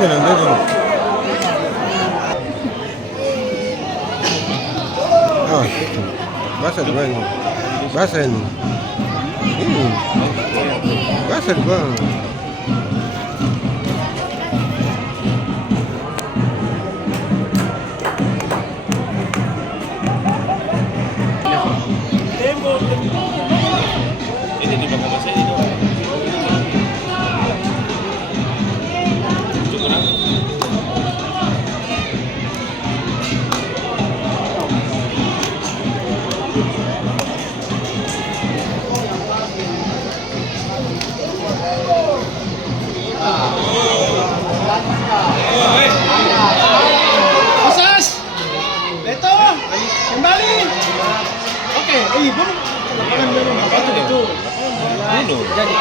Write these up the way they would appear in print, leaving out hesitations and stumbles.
되는. 아, masa di bawah. Basah ini. Basah di bawah. Ini di bawah masa ini doang. Proses. Beto, kembali. Oke, baru lapangan baru. Apa tuh itu? Bunuh. Jadi.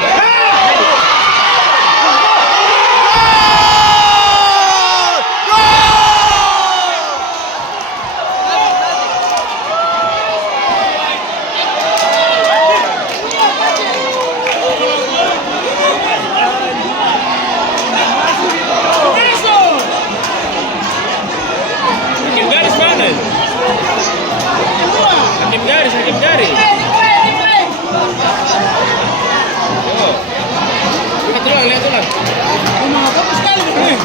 Hakim garis mana? Hakim garis, hakim garis. Yo. Lihat ulang, lihat ulang. Bagus sekali ini.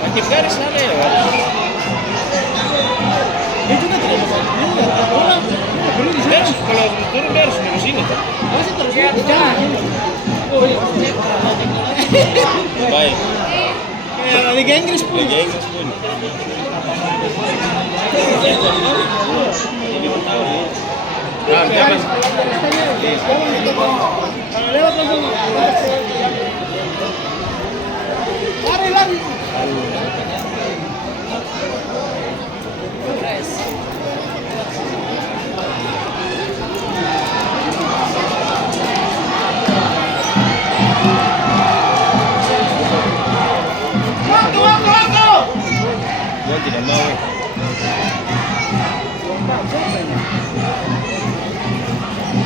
Hakim garis sana ya. Dia juga tidak bisa. Orang perlu di Dia kalau turun dia harus dari sini tuh. Masih terus di jalan. Oh iya. Baik. Kayak Liga Inggris pun. Liga Inggris pun. Nah, siapa? Kalau lewat langsung. Lari lari.